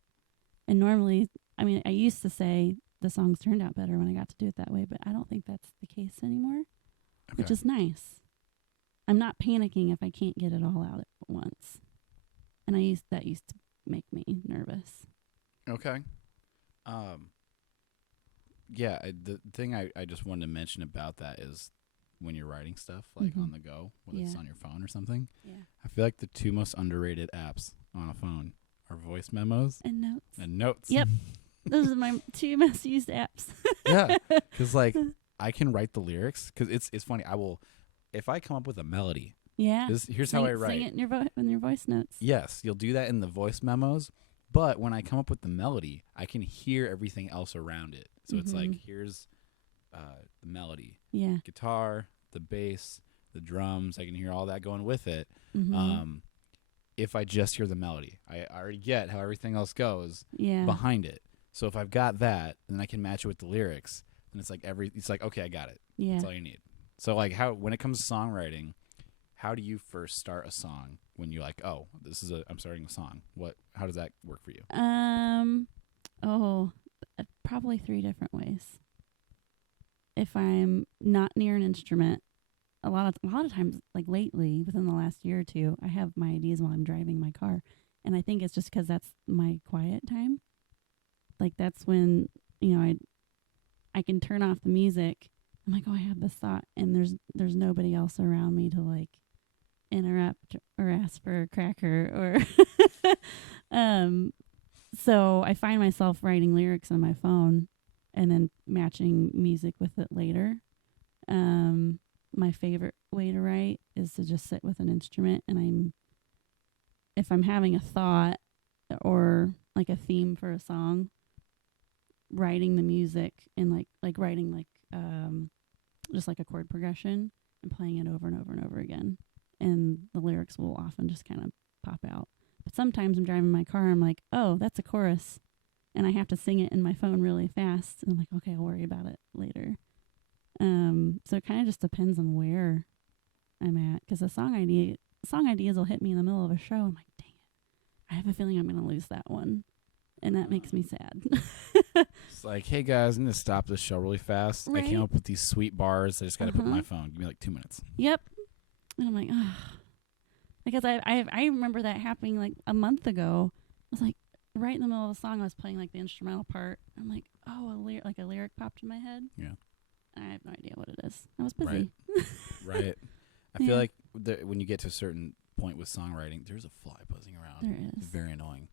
And normally, I mean, I used to say the songs turned out better when I got to do it that way, but I don't think that's the case anymore, which is nice. I'm not panicking if I can't get it all out at once. And that used to make me nervous. Okay. Yeah, the thing I just wanted to mention about that is when you're writing stuff like on the go, whether it's on your phone or something. Yeah. I feel like the 2 most underrated apps on a phone are voice memos and notes. And notes. Yep. Those are my 2 most used apps. Yeah, because like I can write the lyrics because it's funny. I will, if I come up with a melody. Yeah. Here's how I write. Sing it in your voice notes. Yes, you'll do that in the voice memos. But when I come up with the melody, I can hear everything else around it. So it's like, here's the melody. Yeah. Guitar, the bass, the drums. I can hear all that going with it. If I just hear the melody, I already get how everything else goes behind it. So if I've got that, then I can match it with the lyrics. And it's like, okay, I got it. Yeah. That's all you need. So like when it comes to songwriting, how do you first start a song when you're like, oh, I'm starting a song? How does that work for you? Probably 3 different ways. If I'm not near an instrument, a lot of times, like lately, within the last year or 2, I have my ideas while I'm driving my car, and I think it's just because that's my quiet time. Like that's when I can turn off the music. I'm like, oh, I have this thought, and there's nobody else around me to like interrupt or ask for a cracker or so I find myself writing lyrics on my phone and then matching music with it later. My favorite way to write is to just sit with an instrument, and if I'm having a thought or like a theme for a song, writing the music and like writing like just like a chord progression and playing it over and over and over again. And the lyrics will often just kind of pop out. But sometimes I'm driving my car, I'm like, oh, that's a chorus. And I have to sing it in my phone really fast. And I'm like, okay, I'll worry about it later. So it kind of just depends on where I'm at, because the song ideas will hit me in the middle of a show. I'm like, dang it, I have a feeling I'm going to lose that one, and that makes me sad. It's like, hey guys, I'm going to stop this show really fast. Right? I came up with these sweet bars. I just got to put in my phone. Give me like 2 minutes. Yep. And I'm like, ugh. Because I remember that happening like a month ago. I was like, right in the middle of the song, I was playing like the instrumental part. I'm like, oh, a lyric popped in my head. Yeah. I have no idea what it is. I was busy. Right. I feel like when you get to a certain point with songwriting, there's a fly buzzing around. There is. It's very annoying.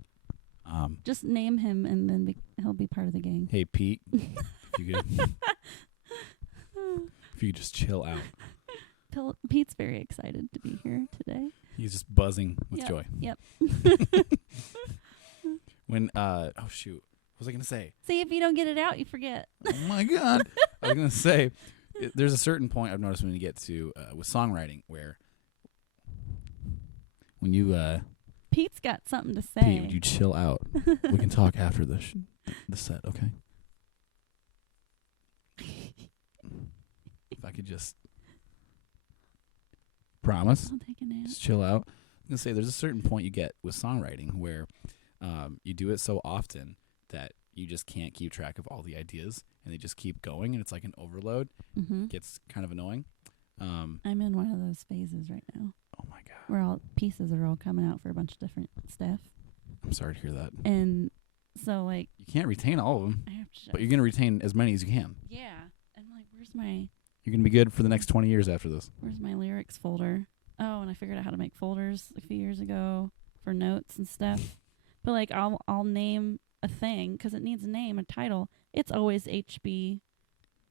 Just name him, and then he'll be part of the gang. Hey, Pete. if you could just chill out. Pete's very excited to be here today. He's just buzzing with joy. Yep. When oh shoot, what was I gonna say? See, if you don't get it out, you forget. Oh my god, I was gonna say there's a certain point I've noticed when you get to with songwriting where when you Pete's got something to say. Pete, would you chill out? We can talk after the set, okay? If I could just promise, I'll take a nap. just chill out. I'm gonna say there's a certain point you get with songwriting where you do it so often that you just can't keep track of all the ideas, and they just keep going, and it's like an overload. Mm-hmm. It gets kind of annoying. I'm in one of those phases right now. Oh my god! Where all pieces are all coming out for a bunch of different stuff, I'm sorry to hear that. and so like You can't retain all of them, I have to. but you're gonna retain as many as you can. Yeah, and like, where's my You're gonna be good for the next 20 years after this. lyrics folder? Oh, and I figured out how to make folders a few years ago for notes and stuff. But like, I'll name a thing because it needs a name, a title. It's always HDBD.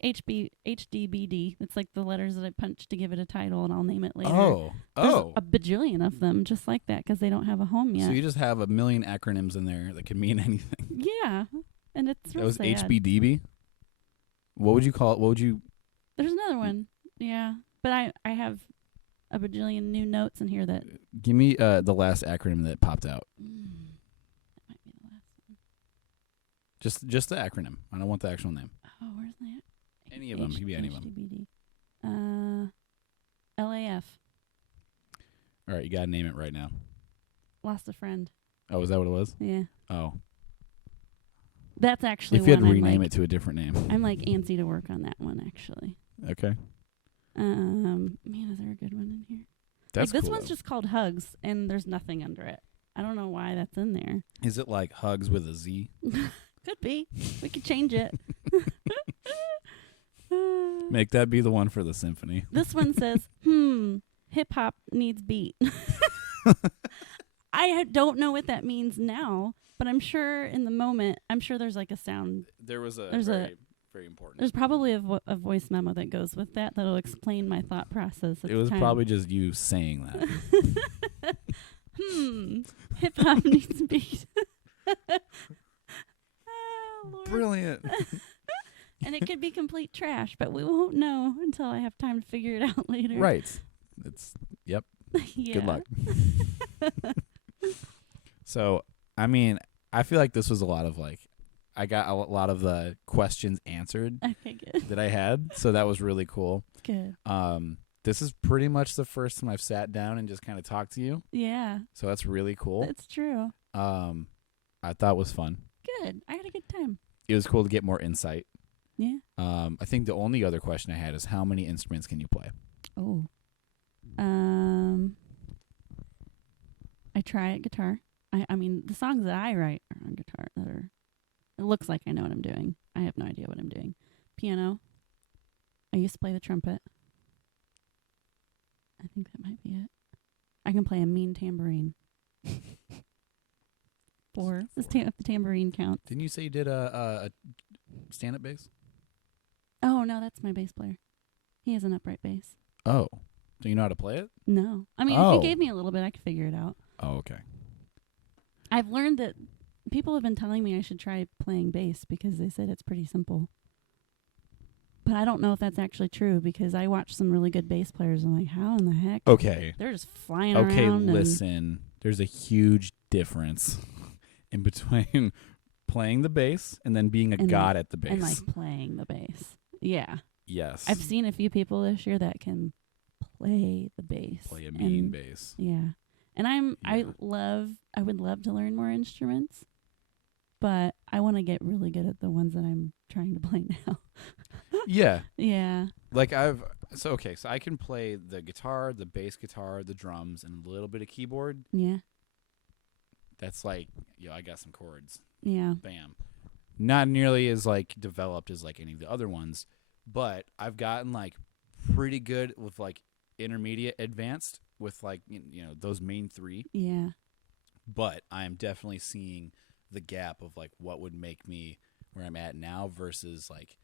It's like the letters that I punch to give it a title, and I'll name it later. There's a bajillion of them just like that because they don't have a home yet. So you just have a million acronyms in there that can mean anything. Yeah, and it's real That was sad. HBDB? What would you call it? What would you... There's another one. Yeah, but I have a bajillion new notes in here that... Give me the last acronym that popped out. That might be the last one. Just the acronym. I don't want the actual name. Oh, where's that? Any of them. It could be any of them. HDBD. LAF. All right, you got to name it right now. Lost a friend. Oh, is that what it was? Yeah. Oh. That's actually If you had to one rename it to a different name. I'm like antsy to work on that one, actually. Okay. Man, is there a good one in here? That's like, this cool, one's though. just called Hugs, and there's nothing under it. I don't know why that's in there. Is it like Hugs with a Z? Could be. We could change it. Make that be the one for the symphony. This one says, hip-hop needs beat. I don't know what that means now, but I'm sure in the moment, there's like a sound. There was very important. There's probably a voice memo that goes with that'll explain my thought process. It was probably just you saying that. Hip-hop needs beat. Oh, Lord. Brilliant. And it could be complete trash, but we won't know until I have time to figure it out later. Right. Yep. Yeah. Good luck. So, I mean, I feel like this was a lot of I got a lot of the questions answered Okay, good. that I had. So that was really cool. Good. This is pretty much the first time I've sat down and just kind of talked to you. Yeah. So that's really cool. That's true. I thought it was fun. Good. I had a good time. It was cool to get more insight. Yeah. I think the only other question I had is how many instruments can you play? Oh. I try at guitar. I mean, the songs that I write are on guitar. It looks like I know what I'm doing. I have no idea what I'm doing. Piano. I used to play the trumpet. I think that might be it. I can play a mean tambourine. Four. If the tambourine counts. Didn't you say you did a stand-up bass? Oh, no, that's my bass player. He has an upright bass. Oh. Do you know how to play it? No. I mean, if you gave me a little bit, I could figure it out. Oh, okay. I've learned that people have been telling me I should try playing bass because they said it's pretty simple. But I don't know if that's actually true because I watch some really good bass players and I'm like, how in the heck? Okay. They're just flying around. Okay, listen. There's a huge difference in between playing the bass and then being a god at the bass. And like playing the bass. Yeah. Yes. I've seen a few people this year that can play the bass. Play a mean bass. Yeah. And I would love to learn more instruments, but I want to get really good at the ones that I'm trying to play now. Yeah. Yeah. Like so I can play the guitar, the bass guitar, the drums, and a little bit of keyboard. Yeah. That's like, I got some chords. Yeah. Bam. Not nearly as like developed as like any of the other ones, but I've gotten like pretty good with like intermediate advanced with like, those main three. Yeah. But I am definitely seeing the gap of like what would make me where I'm at now versus like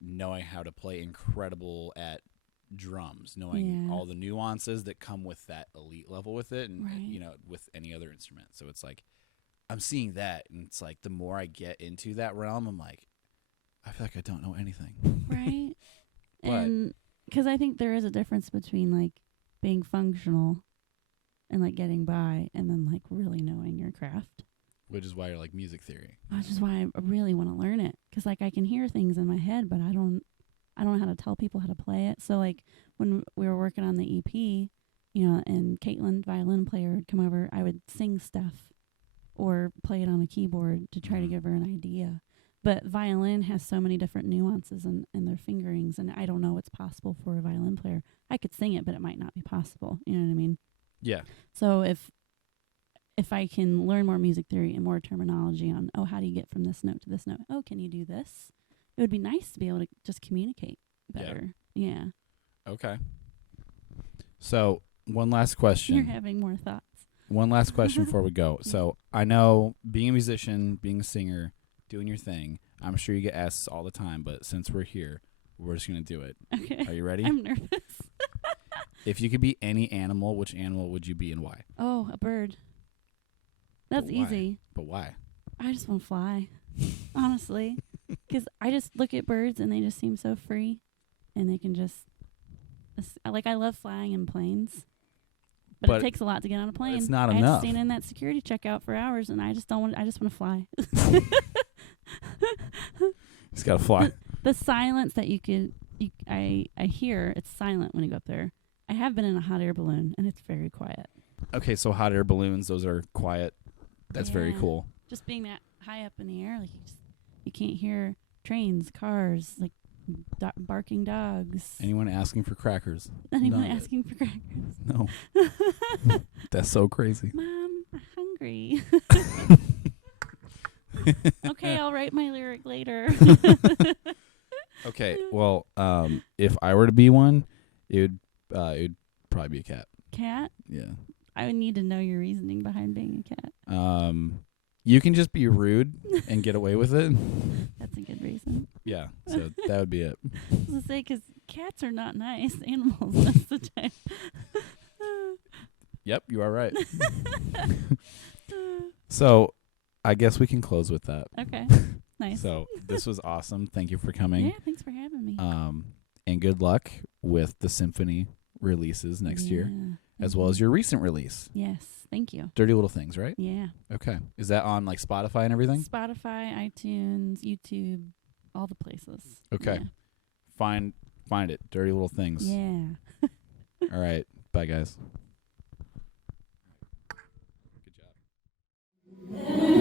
knowing how to play incredible at drums, knowing all the nuances that come with that elite level with it, and with any other instrument. So it's like I'm seeing that, and it's like the more I get into that realm, I'm like, I feel like I don't know anything. Right. And because I think there is a difference between like being functional and like getting by, and then like really knowing your craft. Which is why you're like music theory. Which is why I really want to learn it, because like I can hear things in my head, but I don't know how to tell people how to play it. So like when we were working on the EP, and Caitlin, violin player, would come over, I would sing stuff or play it on a keyboard to try to give her an idea. But violin has so many different nuances in their fingerings, and I don't know what's possible for a violin player. I could sing it, but it might not be possible. You know what I mean? Yeah. So if I can learn more music theory and more terminology on, how do you get from this note to this note? Oh, can you do this? It would be nice to be able to just communicate better. Yeah. Okay. So one last question. You're having more thoughts. One last question before we go. So I know being a musician, being a singer, doing your thing, I'm sure you get asked this all the time, but since we're here, we're just going to do it. Okay. Are you ready? I'm nervous. If you could be any animal, which animal would you be and why? Oh, a bird. That's easy. But why? I just want to fly, honestly. Because I just look at birds and they just seem so free. And they can just, like, I love flying in planes. But it takes a lot to get on a plane. It's not enough. enough. I stand in that security checkout for hours, and I just want to fly. Just got to fly. The silence that I hear, it's silent when you go up there. I have been in a hot air balloon, and it's very quiet. Okay, so hot air balloons, those are quiet. That's very cool. Just being that high up in the air, like you can't hear trains, cars, like barking dogs. Anyone asking for crackers? Anyone asking for crackers? No. That's so crazy. Mom, I'm hungry. Okay, I'll write my lyric later. Okay, well, if I were to be one, it would probably be a cat. Cat? Yeah. I would need to know your reasoning behind being a cat. You can just be rude and get away with it. That's a good reason. Yeah, so that would be it. I was going to say, because cats are not nice animals most of the time. Yep, you are right. So I guess we can close with that. Okay, nice. So this was awesome. Thank you for coming. Yeah, thanks for having me. And good luck with the symphony releases next year, as well as your recent release. Yes, thank you. Dirty Little Things, right? Yeah. Okay. Is that on like Spotify and everything? Spotify, iTunes, YouTube, all the places. Okay. Yeah. Find it. Dirty Little Things. Yeah. All right. Bye, guys. Good job.